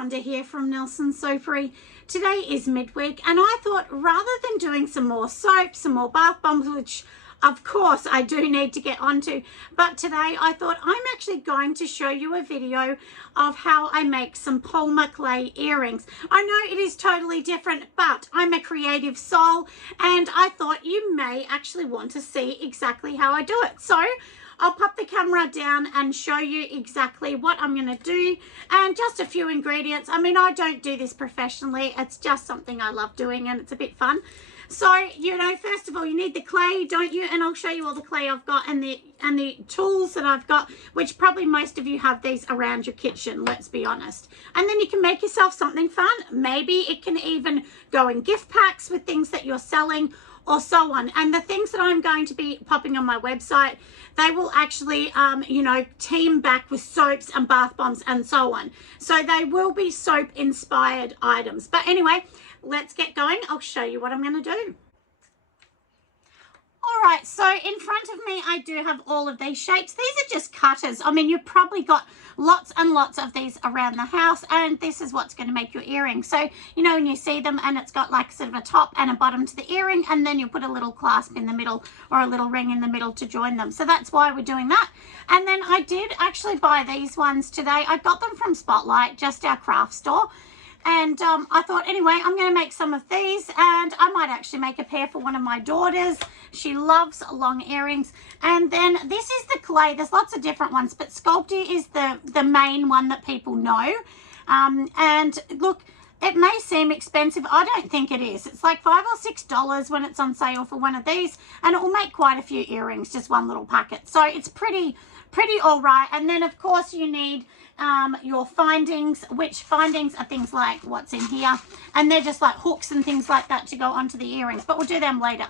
Rhonda here from Nelson Soapery. Today is midweek and I thought rather than doing some more soap, some more bath bombs, which of course I do need to get onto, but today I thought I'm actually going to show you a video of how I make some polymer clay earrings. I know it is totally different, but I'm a creative soul and I thought you may actually want to see exactly how I do it. So I'll pop the camera down and show you exactly what I'm going to do and just a few ingredients. I mean, I don't do this professionally. It's just something I love doing and it's a bit fun. So, you know, first of all, you need the clay, don't you? And I'll show you all the clay I've got and the tools that I've got, which probably most of you have these around your kitchen, let's be honest. And then you can make yourself something fun. Maybe it can even go in gift packs with things that you're selling or so on. And the things that I'm going to be popping on my website, they will actually, you know, team back with soaps and bath bombs and so on. So they will be soap inspired items. But anyway, let's get going. I'll show you what I'm going to do. All right, so in front of me, I do have all of these shapes. These are just cutters. I mean, you've probably got lots and lots of these around the house, and this is what's going to make your earring. So, you know, when you see them and it's got like sort of a top and a bottom to the earring, and then you put a little clasp in the middle or a little ring in the middle to join them. So that's why we're doing that. And then I did actually buy these ones today. I got them from Spotlight, just our craft store. And I thought, anyway, I'm going to make some of these and I might actually make a pair for one of my daughters. She loves long earrings. And then this is the clay. There's lots of different ones, but Sculpty is the main one that people know. And look, it may seem expensive. I don't think it is. It's like $5 or $6 when it's on sale for one of these. And it will make quite a few earrings, just one little packet. So it's pretty all right. And then, of course, you need your findings, which findings are things like what's in here, and they're just like hooks and things like that to go onto the earrings, but we'll do them later.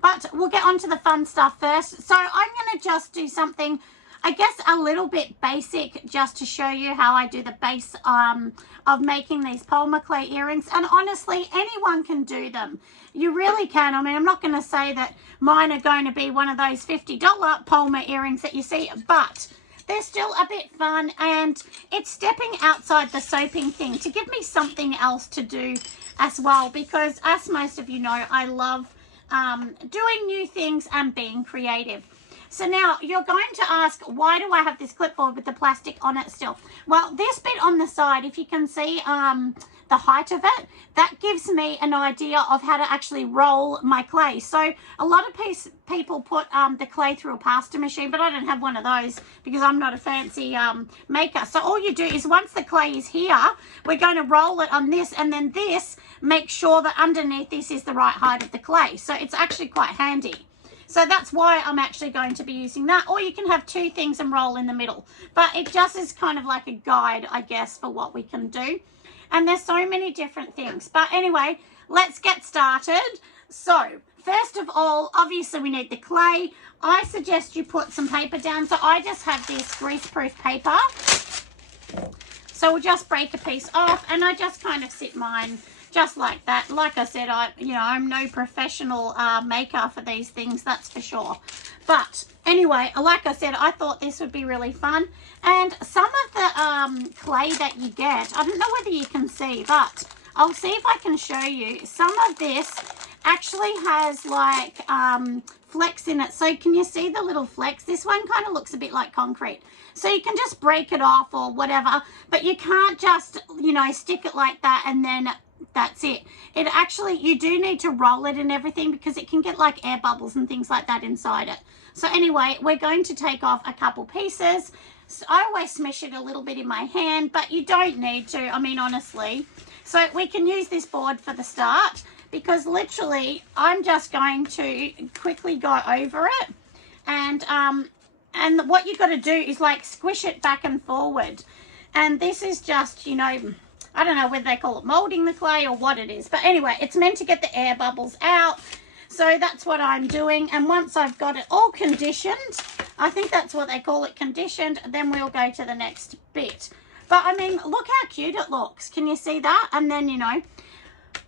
But we'll get onto the fun stuff first. So I'm going to just do something, I guess, a little bit basic just to show you how I do the base of making these polymer clay earrings. And honestly, anyone can do them. You really can. I mean, I'm not going to say that mine are going to be one of those $50 polymer earrings that you see, but they're still a bit fun, and it's stepping outside the soaping thing to give me something else to do as well, because as most of you know, I love doing new things and being creative. So now you're going to ask, why do I have this clipboard with the plastic on it still? Well, this bit on the side, if you can see the height of it, that gives me an idea of how to actually roll my clay. So a lot of people put the clay through a pasta machine, but I don't have one of those because I'm not a fancy maker. So all you do is once the clay is here, we're going to roll it on this, and then this makes sure that underneath this is the right height of the clay. So it's actually quite handy. So that's why I'm actually going to be using that. Or you can have two things and roll in the middle. But it just is kind of like a guide, I guess, for what we can do. And there's so many different things. But anyway, let's get started. So first of all, obviously we need the clay. I suggest you put some paper down. So I just have this grease-proof paper. So we'll just break a piece off, and I just kind of sit mine just like that. Like I said, I'm no professional maker for these things, that's for sure. But anyway, like I said, I thought this would be really fun. And some of the clay that you get, I don't know whether you can see, but I'll see if I can show you. Some of this actually has like flecks in it. So can you see the little flecks? This one kind of looks a bit like concrete. So you can just break it off or whatever, but you can't just, you know, stick it like that and then that's it. It actually, you do need to roll it and everything because it can get like air bubbles and things like that inside it. So anyway, we're going to take off a couple pieces. So I always smash it a little bit in my hand, but you don't need to, I mean, honestly. So we can use this board for the start because literally I'm just going to quickly go over it. And what you've got to do is like squish it back and forward. And this is just, you know, I don't know whether they call it molding the clay or what it is. But anyway, it's meant to get the air bubbles out. So that's what I'm doing. And once I've got it all conditioned, I think that's what they call it, conditioned, then we'll go to the next bit. But I mean, look how cute it looks. Can you see that? And then, you know,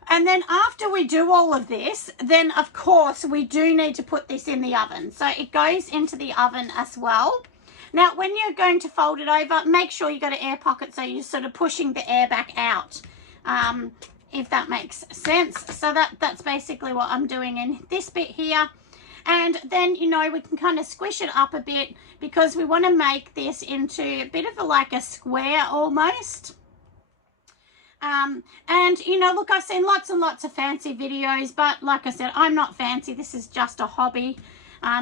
and then after we do all of this, then of course we do need to put this in the oven. So it goes into the oven as well. Now, when you're going to fold it over, make sure you got an air pocket so you're sort of pushing the air back out, if that makes sense. So that's basically what I'm doing in this bit here. And then, you know, we can kind of squish it up a bit because we want to make this into a bit of like a square almost. And, you know, look, I've seen lots and lots of fancy videos, but like I said, I'm not fancy. This is just a hobby.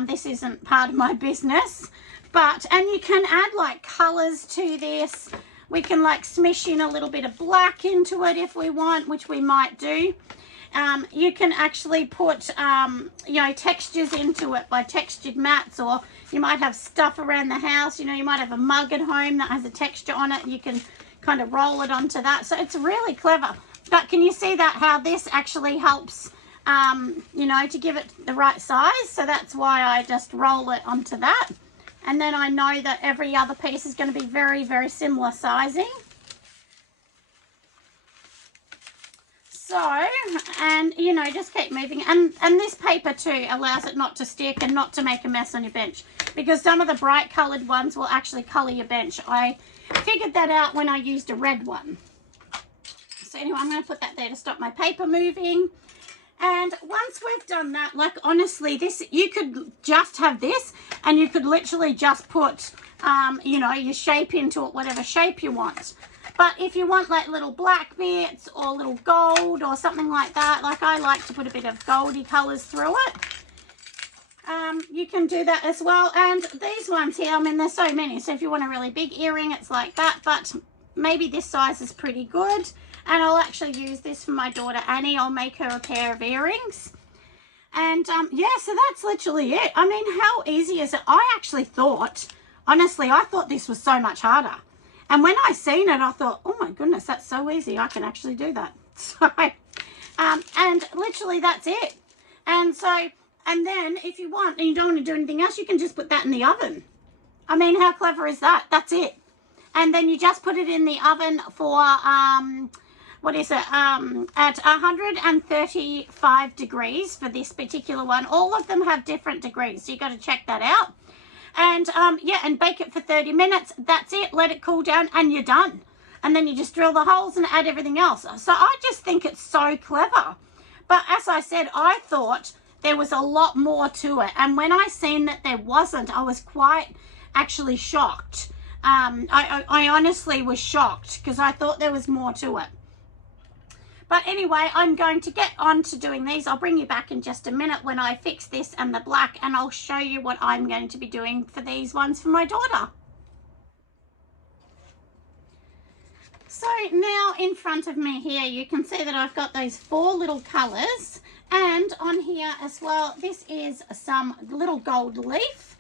This isn't part of my business. But, and you can add like colors to this. We can like smish in a little bit of black into it if we want, which we might do. You can actually put, you know, textures into it by textured mats, or you might have stuff around the house. You know, you might have a mug at home that has a texture on it. You can kind of roll it onto that. So it's really clever. But can you see that how this actually helps, you know, to give it the right size? So that's why I just roll it onto that. And then I know that every other piece is going to be very, very similar sizing. So, and, you know, just keep moving. And this paper too allows it not to stick and not to make a mess on your bench, because some of the bright coloured ones will actually colour your bench. I figured that out when I used a red one. So anyway, I'm going to put that there to stop my paper moving. And once we've done that, like honestly, this, you could just have this and you could literally just put, you know, your shape into it, whatever shape you want. But if you want like little black bits or little gold or something like that, like I like to put a bit of goldy colours through it, you can do that as well. And these ones here, I mean, there's so many. So if you want a really big earring, it's like that. But maybe this size is pretty good. And I'll actually use this for my daughter Annie. I'll make her a pair of earrings. And yeah, so that's literally it. I mean, how easy is it? I actually thought, honestly, I thought this was so much harder. And when I seen it, I thought, oh my goodness, that's so easy. I can actually do that. So, and literally that's it. And so, and then if you want and you don't want to do anything else, you can just put that in the oven. I mean, how clever is that? That's it. And then you just put it in the oven for, what is it, at 135 degrees for this particular one. All of them have different degrees, so you got to check that out. And yeah, and bake it for 30 minutes. That's it. Let it cool down and you're done. And then you just drill the holes and add everything else. So I just think it's so clever. But as I said, I thought there was a lot more to it. And when I seen that there wasn't, I was quite actually shocked. I honestly was shocked because I thought there was more to it. But anyway, I'm going to get on to doing these. I'll bring you back in just a minute when I fix this and the black, and I'll show you what I'm going to be doing for these ones for my daughter. So now in front of me here, you can see that I've got those 4 little colours, and on here as well, this is some little gold leaf.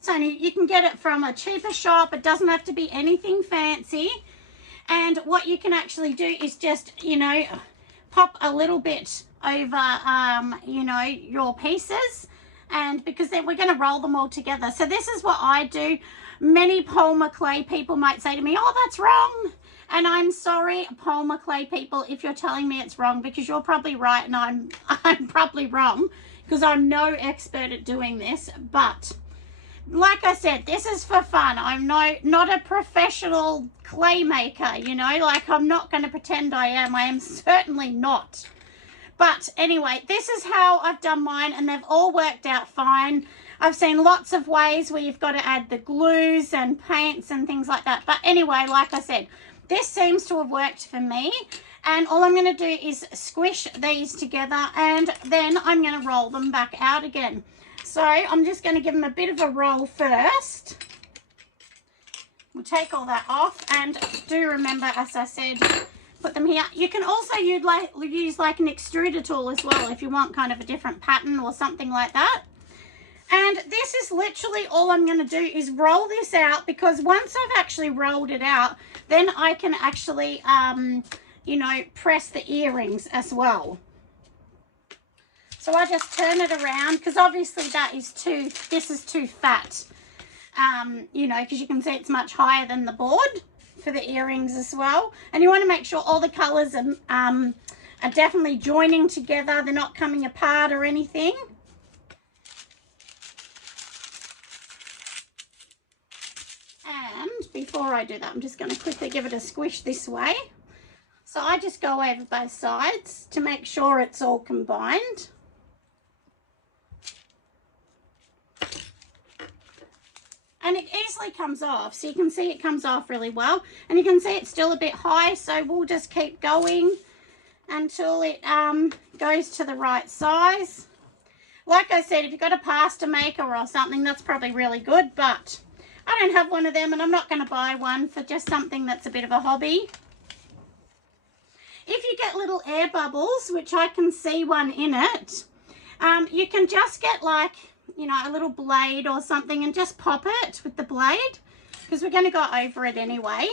So you can get it from a cheaper shop. It doesn't have to be anything fancy. And what you can actually do is just, you know, pop a little bit over, you know, your pieces. And because then we're going to roll them all together. So this is what I do. Many polymer clay people might say to me, oh, that's wrong. And I'm sorry, polymer clay people, if you're telling me it's wrong, because you're probably right and I'm probably wrong, because I'm no expert at doing this. But like I said, this is for fun. I'm not a professional clay maker, you know, like I'm not going to pretend I am. I am certainly not. But anyway, this is how I've done mine, and they've all worked out fine. I've seen lots of ways where you've got to add the glues and paints and things like that. But anyway, like I said, this seems to have worked for me. And all I'm going to do is squish these together, and then I'm going to roll them back out again. So I'm just going to give them a bit of a roll first. We'll take all that off, and do remember, as I said, put them here. You can also use like an extruder tool as well if you want kind of a different pattern or something like that. And this is literally all I'm going to do is roll this out, because once I've actually rolled it out, then I can actually, you know, press the earrings as well. So I just turn it around, because obviously this is too fat, you know, because you can see it's much higher than the board for the earrings as well. And you want to make sure all the colours are definitely joining together. They're not coming apart or anything. before I do that, I'm just going to quickly give it a squish this way. So I just go over both sides to make sure it's all combined. And it easily comes off, so you can see it comes off really well. And you can see it's still a bit high, so we'll just keep going until it goes to the right size. Like I said, if you've got a pasta maker or something, that's probably really good, but I don't have one of them and I'm not going to buy one for just something that's a bit of a hobby. If you get little air bubbles, which I can see one in it, you can just get like, you know, a little blade or something and just pop it with the blade, because we're going to go over it anyway.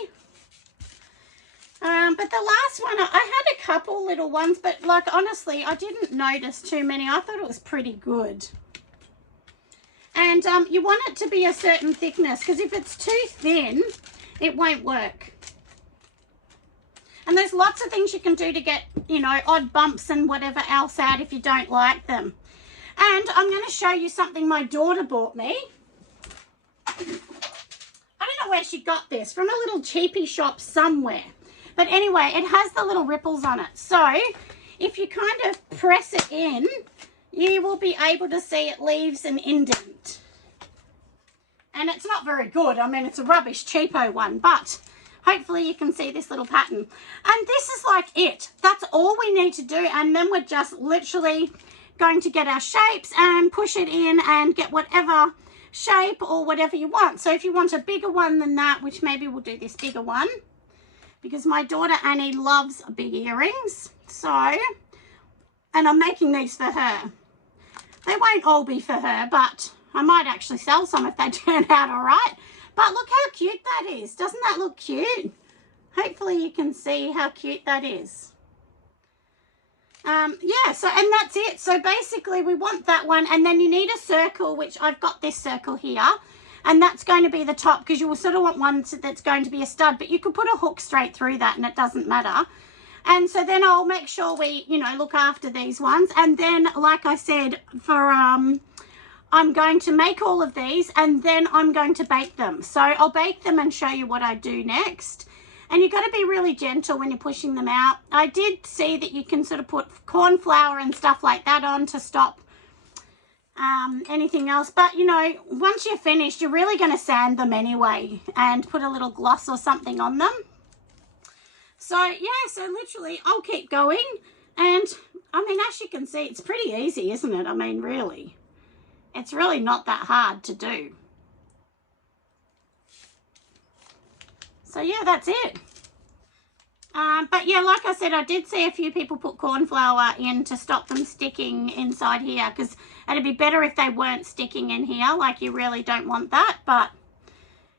But the last one, I had a couple little ones, but like honestly, I didn't notice too many. I thought it was pretty good. And you want it to be a certain thickness, because if it's too thin, it won't work. And there's lots of things you can do to get, you know, odd bumps and whatever else out if you don't like them. And I'm going to show you something my daughter bought me. I don't know where she got this, from a little cheapy shop somewhere. But anyway, it has the little ripples on it. So if you kind of press it in, you will be able to see it leaves an indent. And it's not very good. I mean, it's a rubbish cheapo one, but hopefully you can see this little pattern. And this is like it. That's all we need to do. And then we're just literally going to get our shapes and push it in and get whatever shape or whatever you want. So if you want a bigger one than that, which maybe we'll do this bigger one, because my daughter Annie loves big earrings. So, and I'm making these for her. They won't all be for her, but I might actually sell some if they turn out all right. But look how cute that is. Doesn't that look cute? Hopefully you can see how cute that is. Yeah, so, and that's it. So basically we want that one, and then you need a circle, which I've got this circle here, and that's going to be the top, because you will sort of want one that's going to be a stud, but you could put a hook straight through that and it doesn't matter. And so then I'll make sure we, you know, look after these ones. And then, like I said, for I'm going to make all of these and then I'm going to bake them. So I'll bake them and show you what I do next. And you've got to be really gentle when you're pushing them out. I did see that you can sort of put corn flour and stuff like that on to stop anything else. But, you know, once you're finished, you're really going to sand them anyway and put a little gloss or something on them. So, yeah, so literally I'll keep going. And, I mean, as you can see, it's pretty easy, isn't it? I mean, really. It's really not that hard to do. So, yeah, that's it. But, yeah, like I said, I did see a few people put corn flour in to stop them sticking inside here, because it'd be better if they weren't sticking in here. Like, you really don't want that, but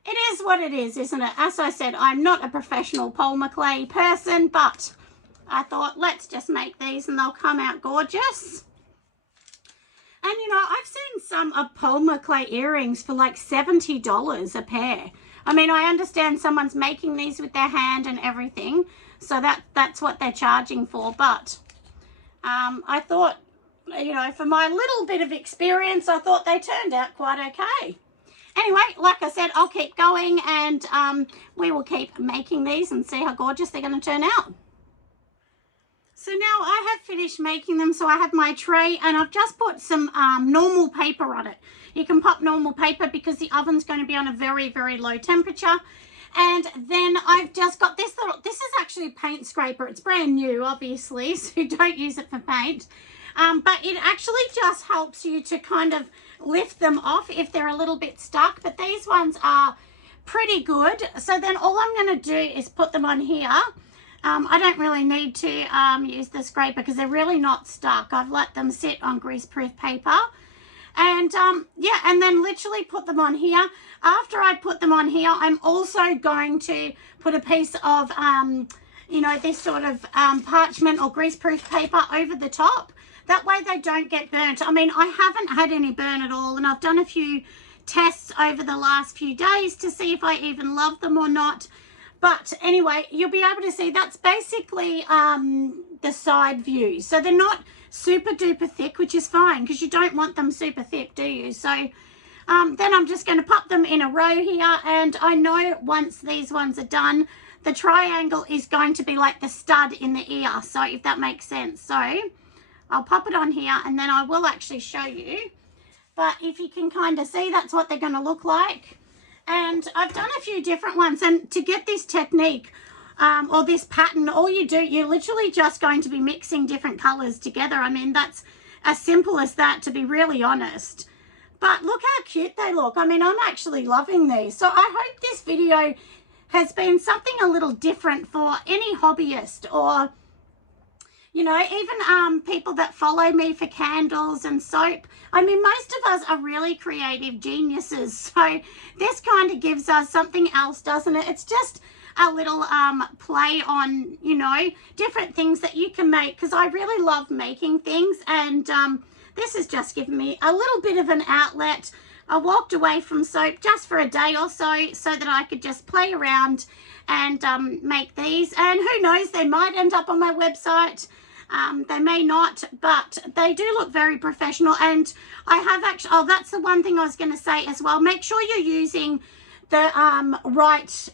it is what it is, isn't it? As I said, I'm not a professional polymer clay person, but I thought, let's just make these and they'll come out gorgeous. And, you know, I've seen some of polymer clay earrings for like $70 a pair. I mean, I understand someone's making these with their hand and everything, so that's what they're charging for. But I thought, you know, for my little bit of experience, I thought they turned out quite okay. Anyway, like I said, I'll keep going and we will keep making these and see how gorgeous they're going to turn out. So now I have finished making them. So I have my tray and I've just put some normal paper on it. You can pop normal paper because the oven's going to be on a very, very low temperature. And then I've just got this little, this is actually a paint scraper. It's brand new, obviously, so don't use it for paint. But it actually just helps you to kind of lift them off if they're a little bit stuck. But these ones are pretty good. So then all I'm going to do is put them on here. I don't really need to use the scraper because they're really not stuck. I've let them sit on greaseproof paper. And yeah, and then literally put them on here. After I put them on here, I'm also going to put a piece of, you know, this sort of parchment or greaseproof paper over the top. That way they don't get burnt. I mean, I haven't had any burn at all, and I've done a few tests over the last few days to see if I even love them or not. But anyway, you'll be able to see that's basically the side view. So they're not super duper thick, which is fine because you don't want them super thick, do you? So Then I'm just going to pop them in a row here, and I know once these ones are done, the triangle is going to be like the stud in the ear, so if that makes sense. So I'll pop it on here, and then I will actually show you. But if you can kind of see, that's what they're going to look like. And I've done a few different ones, and to get this technique or this pattern, all you do, you're literally just going to be mixing different colors together. I mean, that's as simple as that, to be really honest. But look how cute they look. I mean, I'm actually loving these. So I hope this video has been something a little different for any hobbyist, or, you know, even people that follow me for candles and soap. I mean, most of us are really creative geniuses. So this kind of gives us something else, doesn't it? It's just a little play on, you know, different things that you can make, because I really love making things. And this has just given me a little bit of an outlet. I walked away from soap just for a day or so that I could just play around and make these. And who knows, they might end up on my website. They may not, but they do look very professional. And I have actually, oh, that's the one thing I was going to say as well. Make sure you're using the right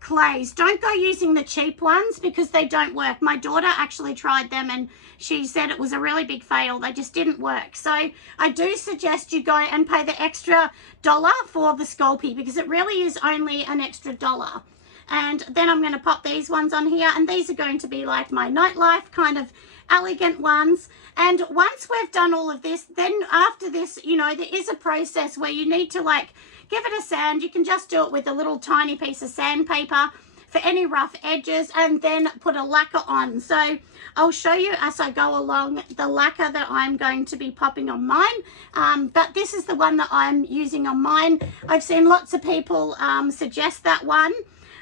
clays. Don't go using the cheap ones, because they don't work. My daughter actually tried them and she said it was a really big fail. They just didn't work. So I do suggest you go and pay the extra $1 for the Sculpey, because it really is only an extra $1. And then I'm going to pop these ones on here, and these are going to be like my nightlife kind of elegant ones. And once we've done all of this, then after this, you know, there is a process where you need to like give it a sand. You can just do it with a little tiny piece of sandpaper for any rough edges, and then put a lacquer on. So I'll show you as I go along the lacquer that I'm going to be popping on mine. But this is the one that I'm using on mine. I've seen lots of people suggest that one.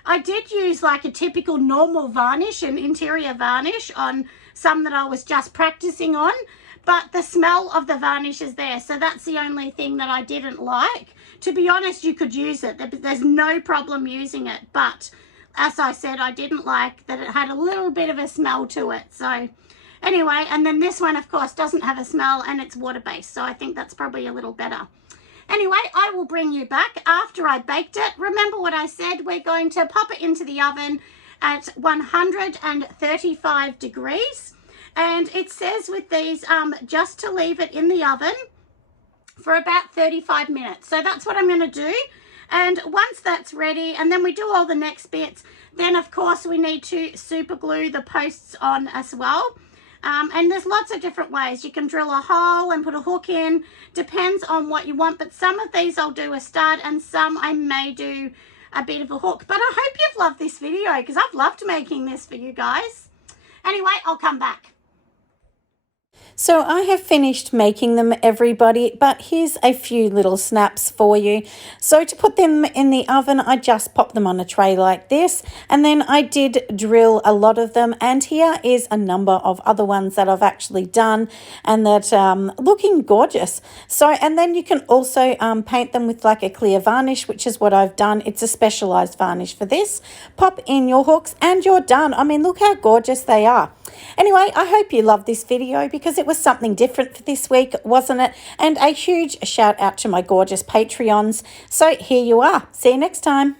I did use like a typical normal varnish, an interior varnish, on some that I was just practicing on, but the smell of the varnish is there. So that's the only thing that I didn't like. To be honest, you could use it. There's no problem using it. But as I said, I didn't like that it had a little bit of a smell to it. So anyway, and then this one, of course, doesn't have a smell, and it's water-based. So I think that's probably a little better. Anyway, I will bring you back after I baked it. Remember what I said, we're going to pop it into the oven at 135 degrees. And it says with these, just to leave it in the oven for about 35 minutes. So that's what I'm going to do. And once that's ready, and then we do all the next bits, then of course we need to super glue the posts on as well. And there's lots of different ways. You can drill a hole and put a hook in. Depends on what you want. But some of these I'll do a stud, and some I may do a bit of a hook. But I hope you've loved this video, because I've loved making this for you guys. Anyway, I'll come back. So I have finished making them, everybody, but here's a few little snaps for you. So to put them in the oven, I just pop them on a tray like this, and then I did drill a lot of them, and here is a number of other ones that I've actually done and that looking gorgeous. So, and then you can also paint them with like a clear varnish, which is what I've done. It's a specialized varnish for this. Pop in your hooks and you're done. I mean, look how gorgeous they are. Anyway, I hope you loved this video, because it was something different for this week, wasn't it? And a huge shout out to my gorgeous Patreons. So here you are. See you next time.